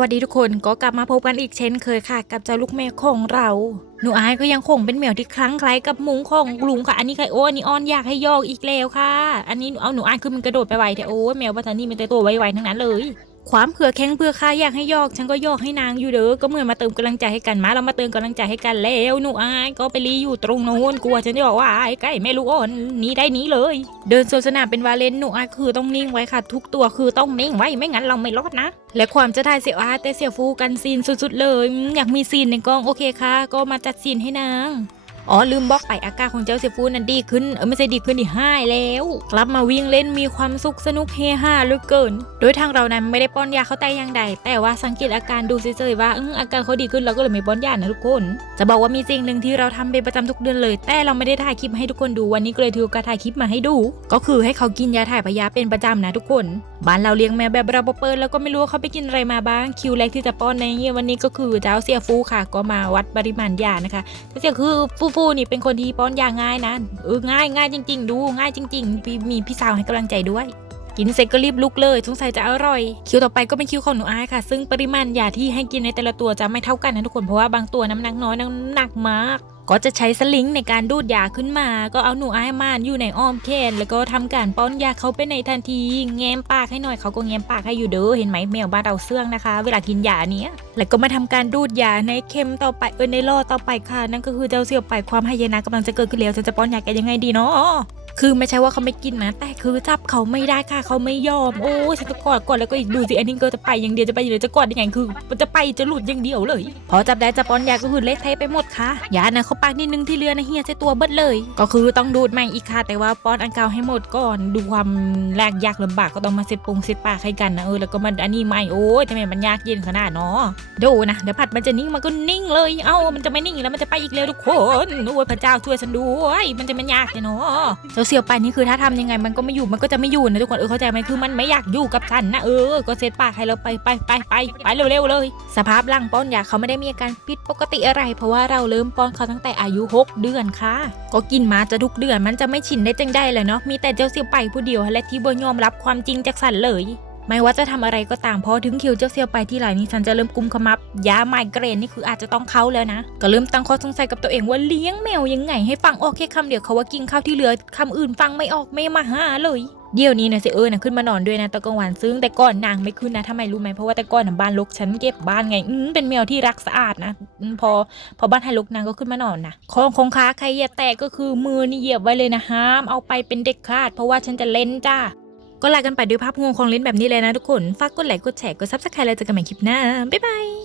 วัสดีทุกคนก็กลับมาพบกันอีกเช่นเคยค่ะ กับเจ้าลูกแมวของเรา หนูอายก็ยังคงเป็นแมวที่คลั่งไคล้กับมุงของลุงค่ะ อันนี้ใครโอ้อันนี้ออนอยากให้ยอกอีกแล้วค่ะ อันนี้เอาหนูอายคือมันกระโดดไปไวแต่โอ้แมวปัตตานีมันแต่ตัวไวๆทั้งนั้นเลย ความเผื่อแข้งเผื่อค่าอยากให้ยอก ฉันก็ยอกให้นางอยู่เด้อก็เหมือนมาเติมกำลังใจให้กันมาเรามาเติมกำลังใจให้กันแล้วหนูอายก็ไปรีอยู่ตรงโน้นกลัวฉันจะบอกว่าไอ้ใกล้แม่ลูกอ่อนนี้ได้นี้เลย เดินสวนสนามเป็นวาเลนหนูอายคือต้องนิ่งไว้ค่ะ ทุกตัวคือต้องนิ่งไว้ไม่งั้นเราไม่รอดนะ และความจะได้เสียอาแต่เสียฟูกันซีนสุดๆเลย อยากมีซีนในกองโอเคค่ะ ก็มาจัดซีนให้นาง อ๋อลืมบอกไปอาการของเจ้าเสียฟูนั้นดีขึ้นเออไม่ใช่ดีขึ้นดิห้ายแล้ว กลับมาวิ่งเล่นมีความสุขสนุกเฮฮาเหลือเกิน โดยทางเรานั้นไม่ได้ป้อนยาเขาแต่อย่างใด แต่ว่าสังเกตอาการดูเฉยๆว่าอออาการเขาดีขึ้นเราก็เลยไม่ป้อนยานะทุกคน จะบอกว่ามีสิ่งหนึ่งที่เราทำเป็นประจำทุกเดือนเลย แต่เราไม่ได้ถ่ายคลิปมาให้ทุกคนดูวันนี้ก็เลยถือกาสถ่ายคลิปมาให้ดู ก็คือให้เขากินยาถ่ายพยาเป็นประจำนะทุกคนบ้านเราเลี้ยงแมวแบบเระบบเปิดแล้วก็ไม่รู้ว่าเขาไปกินอะไรมาบ้างคิวแรกที่จะป้อนในวันนี้ก็คือเจ้าเสียฟูค่ะ ก็มาวัดปริมาณยานะคะเสียคือฟูฟูนี่เป็นคนที่ป้อนยาง่ายนะเออง่ายง่ายจริง ๆ ดูง่ายจริงๆมีมีพี่สาวให้กำลังใจด้วย กินเสร็จก็รีบลุกเลยสงสัยจะอร่อย คิวต่อไปก็เป็นคิวของหนูอายค่ะ ซึ่งปริมาณยาที่ให้กินในแต่ละตัวจะไม่เท่ากันนะทุกคนเพราะว่าบางตัวน้ำหนักน้อยน้ำหนักมาก ก็จะใช้สลิงในการดูดยาขึ้นมา ก็เอาหนูอายมานอยู่ในอ้อมแขนแล้วก็ทำการป้อนยาเขาไปในทันที แง้มปากให้หน่อยเขาก็แง้มปากให้อยู่เด้อเห็นไหมแมวบ้านเราเสื่องนะคะ เวลากินยาเนี้ยแล้วก็มาทำการดูดยาในเข็มต่อไปเออในล่อต่อไปค่ะ นั่นก็คือเจ้าเสี่ยวไปความหายนะกำลังจะเกิดขึ้นแล้วจะจะป้อนยาแกยังไงดีเนาะ คือไม่ใช่ว่าเขาไม่กินนะ แต่คือจับเขาไม่ได้ค่ะเขาไม่ยอม โอ้ฉันจะกอดกอนแล้วก็อีกดูสิอันนี้ก็จะไปอย่างเดียวจะไปอย่างเดียวจะกอดยังไงคือมันจะไปจะหลุดอย่างเดียวเลย พอจับได้จะป้อนยาก็คือเละเทะไปหมดค่ะยานะเขาปากนิดนึงที่เรือนะเฮียใส่ตัวเบิดเลย ก็คือต้องดูดใหม่อีกค่ะแต่ว่าป้อนอันเก่าให้หมดก่อนดูความแลกยากลำบากก็ต้องมาเซ็ตปรุงเซ็ตปากให้กันนะเออแล้วก็มันอันนี้ใหม่โอ้ยทำไมมันยากเย็นขนาดเนาะดูนะเดี๋ยวผัดมันจะนิ่งมันก็นิ่งเลย เอ้ามันจะไม่นิ่งแล้วมันจะไปอีกแล้วทุกคนโอ้ยพระเจ้าช่วยฉันด้วยมันจะมันยากเนาะเจ้าเสียวไปนี่คือถ้าทำยังไงมันก็ไม่อยู่มันก็จะไม่อยู่นะทุกคนเออเข้าใจไหมคือมันไม่อยากอยู่กับฉันนะเออก็เซตปากให้เราไปไปไปไปไปเร็วๆเลย สภาพร่างป้อนยาเขาไม่ได้มีอาการผิดปกติอะไร เพราะว่าเราเริ่มป้อนเขาตั้งแต่อายุ 6 เดือนค่ะ ก็กินมาจะทุกเดือนมันจะไม่ชินได้จังได้เลยเนาะมีแต่เจ้าเสียวไปผู้เดียวและที่บ่ยอมรับความจริงจากสันเลย ไม่ว่าจะทำอะไรก็ตามพอถึงคิวเจ้าเซียวไปที่ไหลนี้ฉันจะเริ่มกุมขมับยาไมเกรนนี่คืออาจจะต้องเข้าแล้วนะ ก็เริ่มตั้งข้อสงสัยกับตัวเองว่าเลี้ยงแมวยังไง ให้ฟังออกแค่คำเดียวเขาว่ากินข้าวที่เหลือคำอื่นฟังไม่ออกไม่มาหาเลยเดี๋ยวนี้นะเสยเออนะขึ้นมานอนด้วยนะตอนกลางวันซึ่งแต่ก่อนนางไม่ขึ้นนะทำไมรู้ไหมเพราะว่าแต่ก่อนนะบ้านรกฉันเก็บบ้านไงอืเป็นแมวที่รักสะอาดนะพอพอบ้านให้รกนางก็ขึ้นมานอนนะของของค้าใครอย่าแตะก็คือมือนี่เหยียบไว้เลยนะห้ามเอาไปเป็นเด็กขาด เพราะว่าฉันจะเล่นจ้า ก็ลากันไปด้วยภาพงงของลิ้นแบบนี้เลยนะทุกคน ฝากกดไลค์กดแชร์กดซับสไครต์แล้วเจอกันใหม่คลิปหน้าบ๊ายบาย